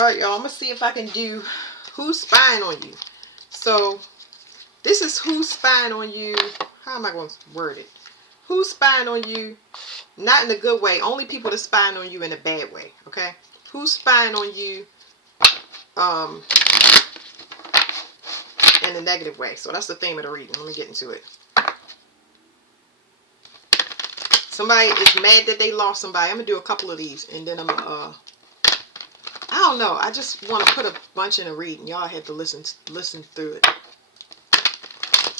Alright, y'all. I'm going to see if I can do who's spying on you. So, this is who's spying on you. How am I going to word it? Who's spying on you? Not in a good way. Only people that spying on you in a bad way. Okay? Who's spying on you in a negative way. So, that's the theme of the reading. Let me get into it. Somebody is mad that they lost somebody. I'm going to do a couple of these. And then I'm going to... I don't know. I just want to put a bunch in a reading. Y'all have to listen through it.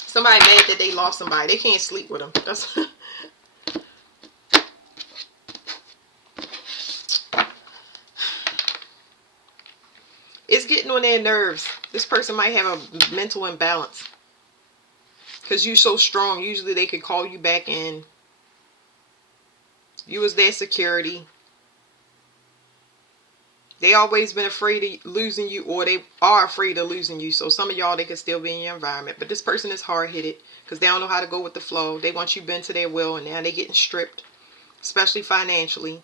Somebody mad that they lost somebody. They can't sleep with them. That's... It's getting on their nerves. This person might have a mental imbalance. Because you're so strong. Usually they could call you back in. You was their security. They always been afraid of losing you, or they are afraid of losing you. So some of y'all, they could still be in your environment. But this person is hard-headed because they don't know how to go with the flow. They want you bent to their will, and now they're getting stripped, especially financially.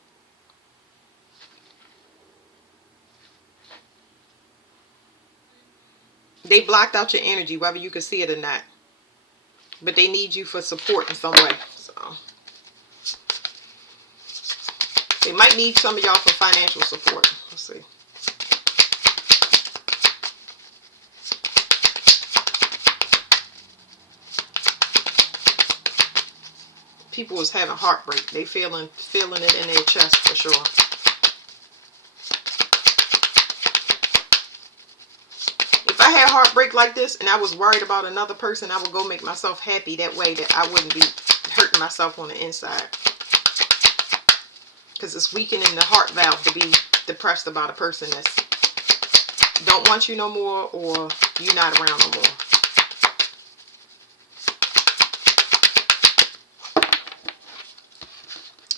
They blocked out your energy, whether you can see it or not. But they need you for support in some way. So they might need some of y'all for financial support. Let's see. People is having heartbreak. They feeling it in their chest for sure. If I had heartbreak like this and I was worried about another person, I would go make myself happy that way, that I wouldn't be hurting myself on the inside. Because it's weakening the heart valve to be depressed about a person that's don't want you no more, or you're not around no more.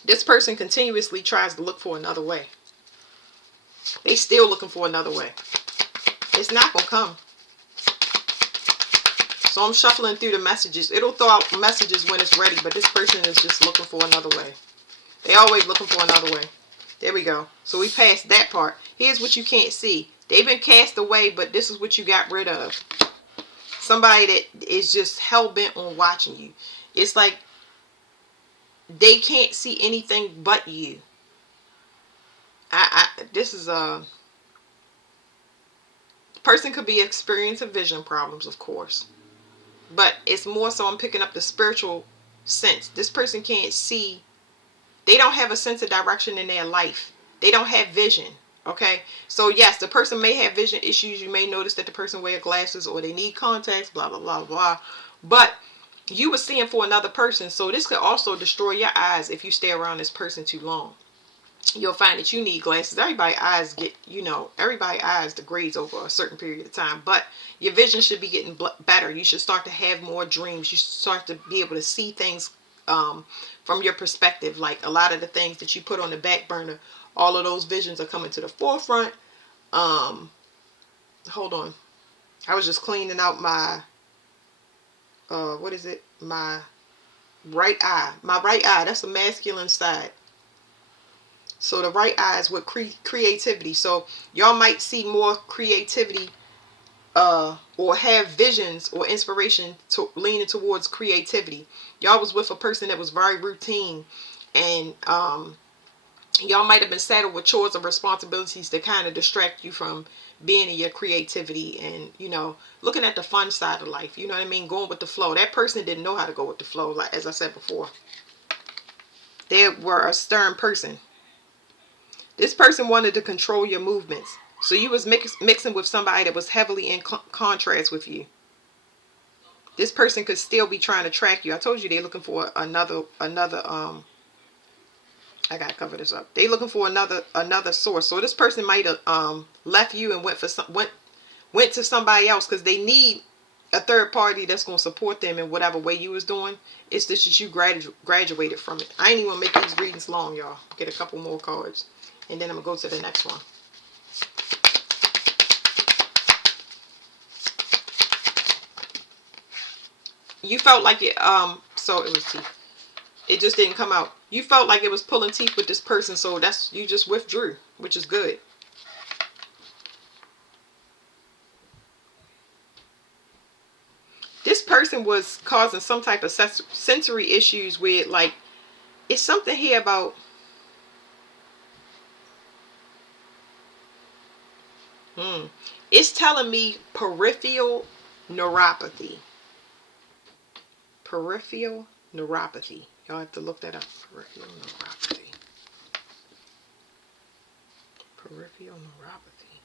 This person continuously tries to look for another way. They still looking for another way. It's not going to come. So I'm shuffling through the messages. It'll throw out messages when it's ready, but this person is just looking for another way. They always looking for another way. There we go. So we passed that part. Here's what you can't see. They've been cast away, but this is what you got rid of. Somebody that is just hell-bent on watching you. It's like they can't see anything but you. This is a person could be experiencing vision problems, of course. But it's more so I'm picking up the spiritual sense. This person can't see. They don't have a sense of direction in their life. They don't have vision. Okay? So yes, the person may have vision issues. You may notice that the person wears glasses or they need contacts, blah, blah, blah, blah. But you were seeing for another person. So this could also destroy your eyes if you stay around this person too long. You'll find that you need glasses. Everybody's eyes get, everybody's eyes degrades over a certain period of time. But your vision should be getting better. You should start to have more dreams. You should start to be able to see things from your perspective. Like a lot of the things that you put on the back burner, all of those visions are coming to the forefront. Hold on. I was just cleaning out my, what is it? My right eye. My right eye. That's the masculine side. So the right eye is with creativity. So y'all might see more creativity or have visions or inspiration to leaning towards creativity. Y'all was with a person that was very routine, and y'all might have been saddled with chores and responsibilities to kind of distract you from being in your creativity and, looking at the fun side of life. You know what I mean? Going with the flow. That person didn't know how to go with the flow, like as I said before. They were a stern person. This person wanted to control your movements. So you was mixing with somebody that was heavily in contrast with you. This person could still be trying to track you. I told you they're looking for another I gotta cover this up. They looking for another source. So this person might have left you and went to somebody else because they need a third party that's going to support them in whatever way you was doing. It's just that you graduated from it. I ain't even gonna make these readings long, y'all. Get a couple more cards. And then I'm going to go to the next one. You felt like it, so it was teeth. It just didn't come out. You felt like it was pulling teeth with this person, so you just withdrew, which is good. person was causing some type of sensory issues with, like, it's something here about, it's telling me peripheral neuropathy. Peripheral neuropathy. Y'all have to look that up. Peripheral neuropathy. Peripheral neuropathy.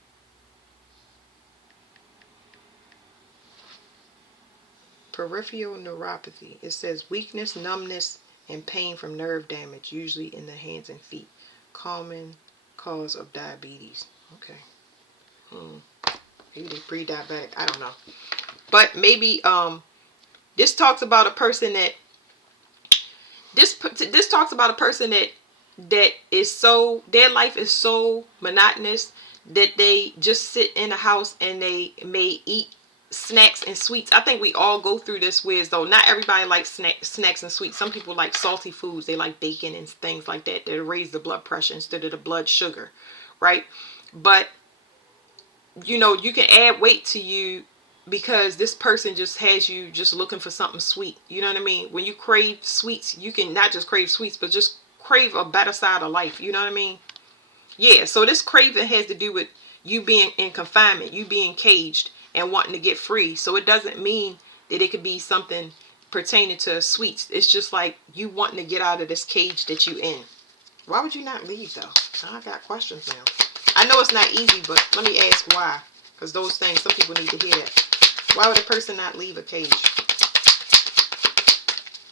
Peripheral neuropathy. It says weakness, numbness, and pain from nerve damage, usually in the hands and feet. Common cause of diabetes. Okay. Maybe they're pre-diabetic. I don't know. But maybe this talks about a person that this talks about a person that is so, their life is so monotonous that they just sit in a house and they may eat snacks and sweets. I think we all go through this with, though not everybody likes snacks and sweets. Some people like salty foods. They like bacon and things like that that raise the blood pressure instead of the blood sugar, right? But you know, you can add weight to you because this person just has you just looking for something sweet. You know what I mean? When you crave sweets, you can not just crave sweets, but just crave a better side of life. You know what I mean? Yeah, so this craving has to do with you being in confinement, you being caged and wanting to get free. So it doesn't mean that it could be something pertaining to sweets. It's just like you wanting to get out of this cage that you in. Why would you not leave though? I got questions now. I know it's not easy, but let me ask why. Because those things, some people need to hear that. Why would a person not leave a cage?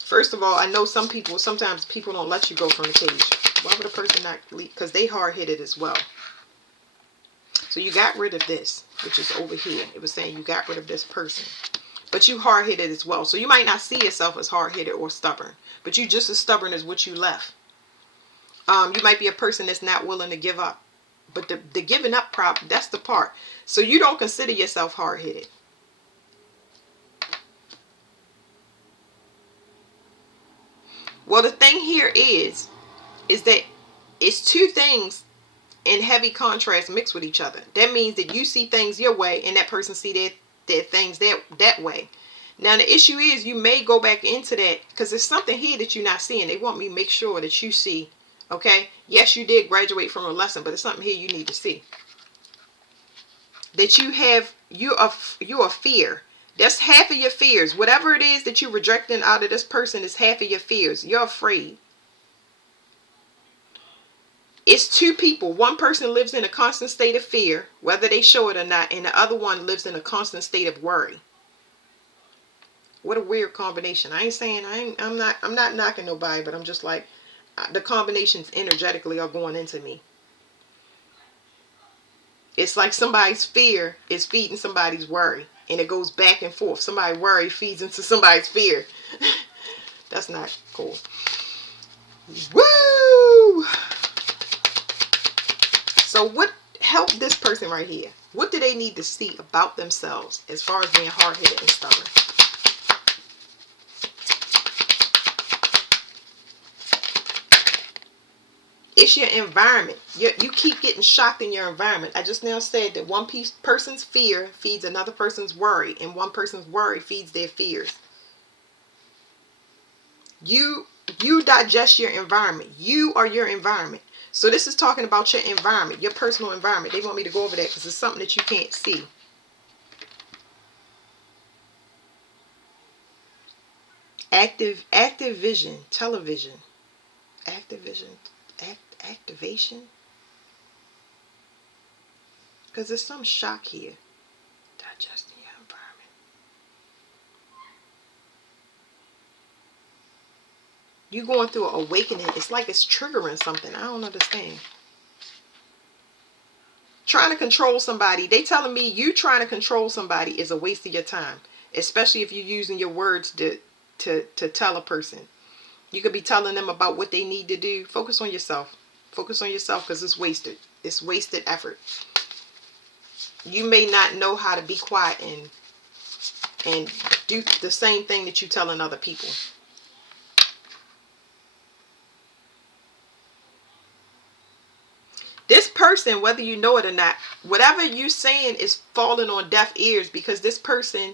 First of all, I know sometimes people don't let you go from the cage. Why would a person not leave? Because they hard-headed as well. So you got rid of this, which is over here. It was saying you got rid of this person. But you hard-headed as well. So you might not see yourself as hard-headed or stubborn. But you just as stubborn as what you left. You might be a person that's not willing to give up. But the giving up problem, that's the part. So you don't consider yourself hard-headed. Well, the thing here is that it's two things in heavy contrast mixed with each other. That means that you see things your way and that person see their things that way. Now, the issue is you may go back into that because there's something here that you're not seeing. They want me to make sure that you see. Okay? Yes, you did graduate from a lesson, but there's something here you need to see. That you are fear. That's half of your fears. Whatever it is that you're rejecting out of this person is half of your fears. You're afraid. It's two people. One person lives in a constant state of fear, whether they show it or not, and the other one lives in a constant state of worry. What a weird combination. I ain't saying I'm not knocking nobody, but I'm just like the combinations energetically are going into me. It's like somebody's fear is feeding somebody's worry. And it goes back and forth. Somebody's worry feeds into somebody's fear. That's not cool. Woo! So what helped this person right here? What do they need to see about themselves as far as being hard-headed and stubborn? It's your environment. You keep getting shocked in your environment. I just now said that one person's fear feeds another person's worry, and one person's worry feeds their fears. You digest your environment. You are your environment. So this is talking about your environment, your personal environment. They want me to go over that because it's something that you can't see. Active vision, television, activation. Because there's some shock here. Digesting your environment. You going through an awakening. It's like it's triggering something. I don't understand. Trying to control somebody. They telling me you trying to control somebody is a waste of your time. Especially if you're using your words to tell a person. You could be telling them about what they need to do. Focus on yourself. Focus on yourself because it's wasted. It's wasted effort. You may not know how to be quiet and do the same thing that you're telling other people. This person, whether you know it or not, whatever you're saying is falling on deaf ears because this person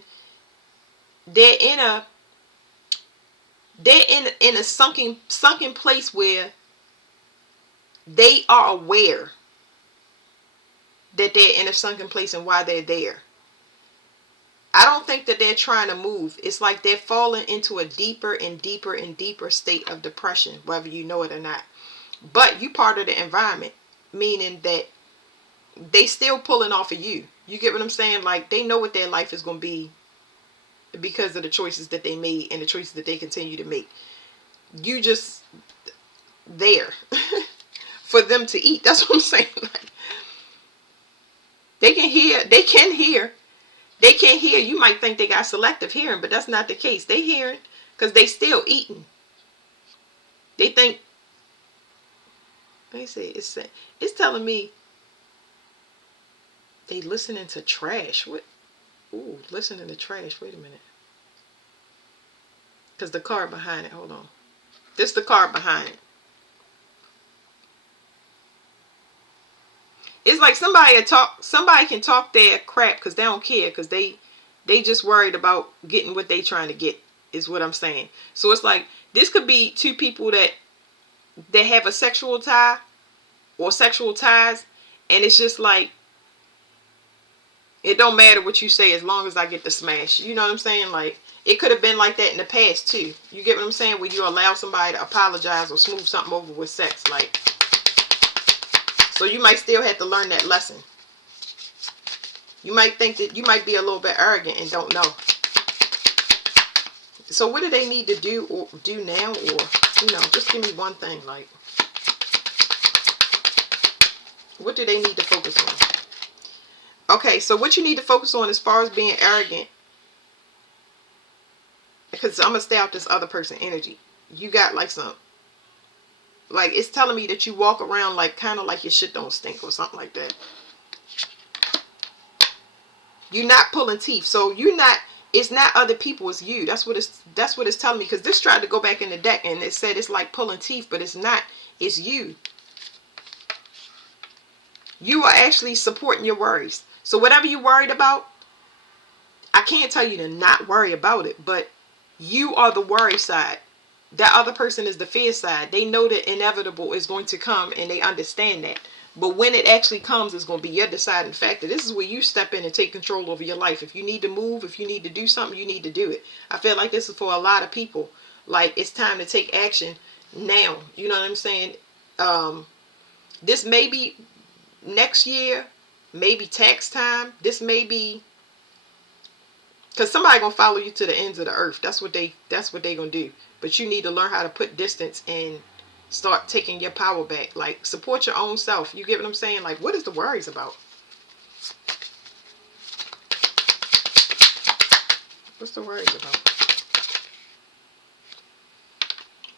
they're in a sunken place where they are aware that they're in a sunken place and why they're there. I don't think that they're trying to move. It's like they're falling into a deeper and deeper and deeper state of depression, whether you know it or not. But you part of the environment, meaning that they still pulling off of you. You get what I'm saying? Like, they know what their life is going to be because of the choices that they made and the choices that they continue to make. You just there for them to eat. That's what I'm saying. Like, they can hear. They can't hear. You might think they got selective hearing, but that's not the case. They hearing because they still eating. They think. Let me see. It's telling me they listening to trash. What? Ooh, listening to trash. Wait a minute. Because the card behind it. Hold on. This is the card behind it. It's like somebody can talk their crap because they don't care, because they just worried about getting what they trying to get, is what I'm saying. So it's like this could be two people that have a sexual tie or sexual ties, and it's just like, it don't matter what you say as long as I get the smash. You know what I'm saying? Like, it could have been like that in the past too. You get what I'm saying? Where you allow somebody to apologize or smooth something over with sex. Like, so you might still have to learn that lesson. You might think that you might be a little bit arrogant and don't know. So what do they need to do now? Or, just give me one thing. Like, what do they need to focus on? Okay, so what you need to focus on as far as being arrogant, because I'm going to stay out this other person energy. You got like it's telling me that you walk around like kind of like your shit don't stink or something like that. You're not pulling teeth. So it's not other people, it's you. That's what it's telling me, because this tried to go back in the deck and it said it's like pulling teeth, but it's not. It's you. You are actually supporting your worries. So whatever you're worried about, I can't tell you to not worry about it, but you are the worry side. That other person is the fear side. They know that inevitable is going to come and they understand that. But when it actually comes, it's going to be your deciding factor. This is where you step in and take control over your life. If you need to move, if you need to do something, you need to do it. I feel like this is for a lot of people. Like, it's time to take action now. You know what I'm saying? This may be next year, maybe tax time. This may be, because somebody gonna follow you to the ends of the earth. That's what they gonna do. But you need to learn how to put distance and start taking your power back. Like, support your own self. You get what I'm saying? Like, what is the worries about? What's the worries about?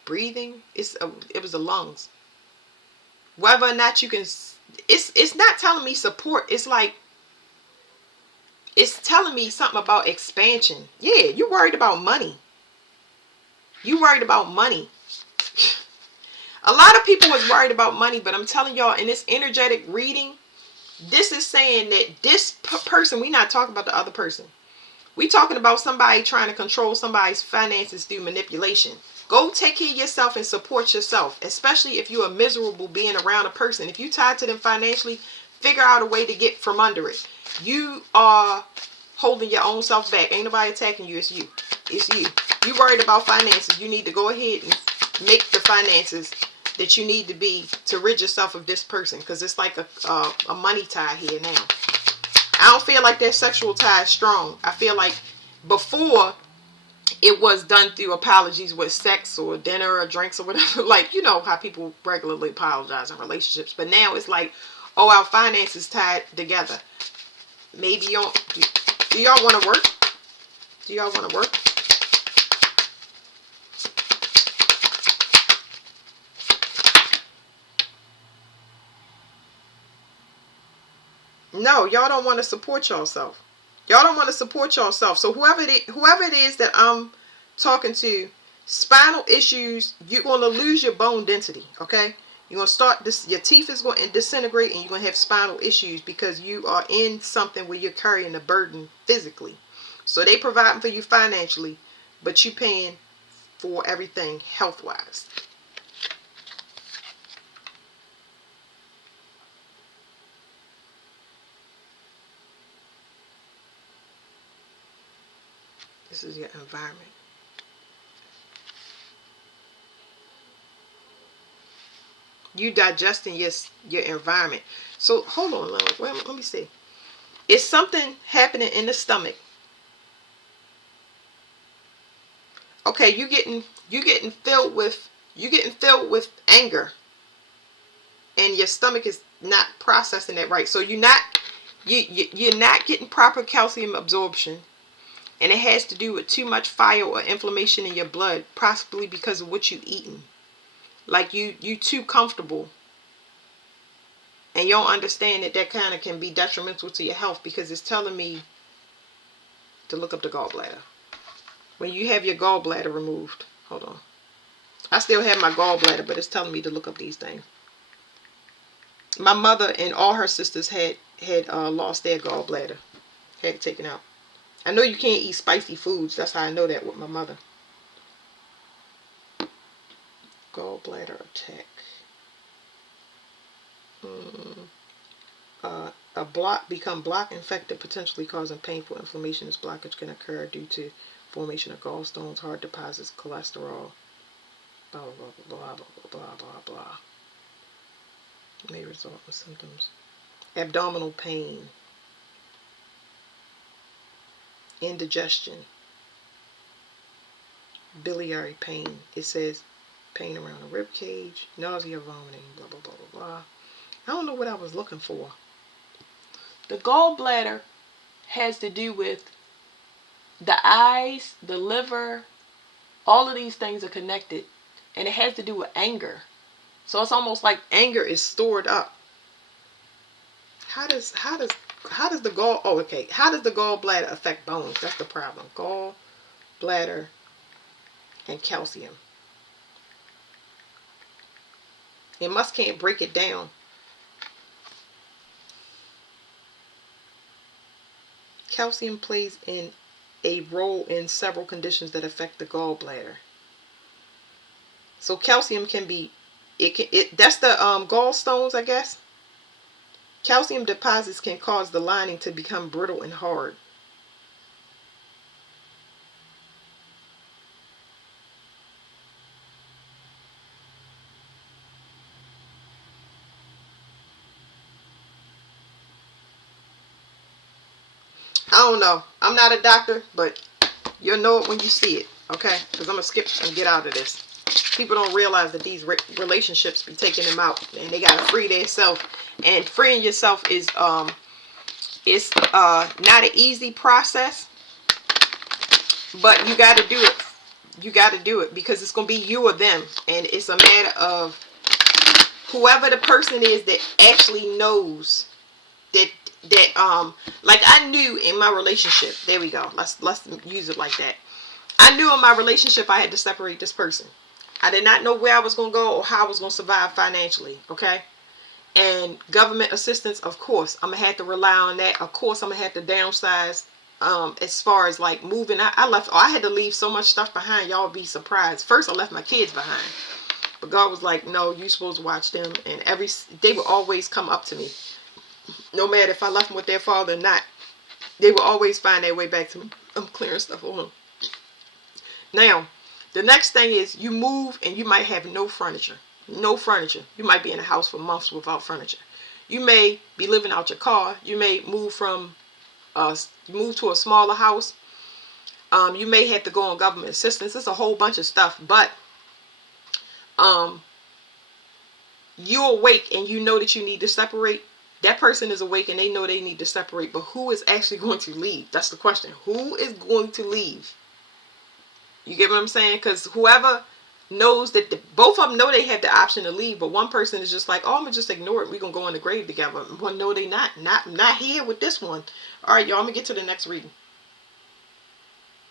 Breathing. It was the lungs. Whether or not you can. It's not telling me support. It's like, it's telling me something about expansion. Yeah, you're worried about money. You worried about money. A lot of people was worried about money, but I'm telling y'all, in this energetic reading, this is saying that this person, we're not talking about the other person. We talking about somebody trying to control somebody's finances through manipulation. Go take care of yourself and support yourself, especially if you are miserable being around a person. If you tied to them financially, figure out a way to get from under it. You are holding your own self back. Ain't nobody attacking you. It's you. It's you. You worried about finances. You need to go ahead and make the finances that you need to be to rid yourself of this person, because it's like a money tie here now. I don't feel like their sexual tie is strong. I feel like before it was done through apologies with sex or dinner or drinks or whatever. Like, you know how people regularly apologize in relationships. But now it's like, oh, our finances tied together. Maybe do y'all want to work? Do y'all want to work? No, y'all don't want to support yourself. Y'all don't want to support yourself. So whoever it is that I'm talking to, spinal issues, you're going to lose your bone density, okay? You're going to start this, your teeth is going to disintegrate, and you're going to have spinal issues because you are in something where you're carrying a burden physically. So they providing for you financially, but you paying for everything health-wise. This is your environment. You digesting your environment. So hold on, let me see. It's something happening in the stomach. Okay, you getting filled with anger, and your stomach is not processing that right. So you're not getting proper calcium absorption, and it has to do with too much fire or inflammation in your blood, possibly because of what you eating. Like you too comfortable, and you don't understand that kind of can be detrimental to your health, because it's telling me to look up the gallbladder. When you have your gallbladder removed, hold on. I still have my gallbladder, but it's telling me to look up these things. My mother and all her sisters had lost their gallbladder, had it taken out. I know you can't eat spicy foods. That's how I know that with my mother. Gallbladder attack. A block become block infected, potentially causing painful inflammation. This blockage can occur due to formation of gallstones, hard deposits, cholesterol, blah blah blah blah blah blah blah blah. May result in symptoms: abdominal pain, indigestion, biliary pain. It says pain around the rib cage, nausea, vomiting, blah blah blah blah blah. I don't know what I was looking for. The gallbladder has to do with the eyes, the liver. All of these things are connected, and it has to do with anger. So it's almost like anger is stored up. How does the gallbladder affect bones? That's the problem. Gallbladder and calcium. And must can't break it down. Calcium plays a role in several conditions that affect the gallbladder. So calcium can be, that's the gallstones, I guess. Calcium deposits can cause the lining to become brittle and hard. I don't know. I'm not a doctor, but you'll know it when you see it, okay? Because I'm going to skip and get out of this. People don't realize that these relationships be taking them out, and they got to free themselves. And freeing yourself is not an easy process, but you got to do it. You got to do it, because it's going to be you or them, and it's a matter of whoever the person is that actually knows that like I knew in my relationship. There we go. Let's use it like that. I knew in my relationship I had to separate this person. I did not know where I was going to go or how I was going to survive financially, okay? And government assistance, of course, I'm going to have to rely on that. Of course, I'm going to have to downsize as far as like moving. I had to leave so much stuff behind. Y'all would be surprised. First, I left my kids behind. But God was like, no, you're supposed to watch them. And they would always come up to me. No matter if I left them with their father or not, they will always find their way back to me. I'm clearing stuff on them. Now, the next thing is you move and you might have no furniture. No furniture. You might be in a house for months without furniture. You may be living out your car. You may move to a smaller house. You may have to go on government assistance. It's a whole bunch of stuff. But you're awake and you know that you need to separate. That person is awake and they know they need to separate. But who is actually going to leave? That's the question. Who is going to leave? You get what I'm saying? Because whoever knows that both of them know they have the option to leave, but one person is just like, oh, I'm gonna just ignore it. We're gonna go in the grave together. Well, no, they not here with this one. All right, y'all. I'm gonna get to the next reading.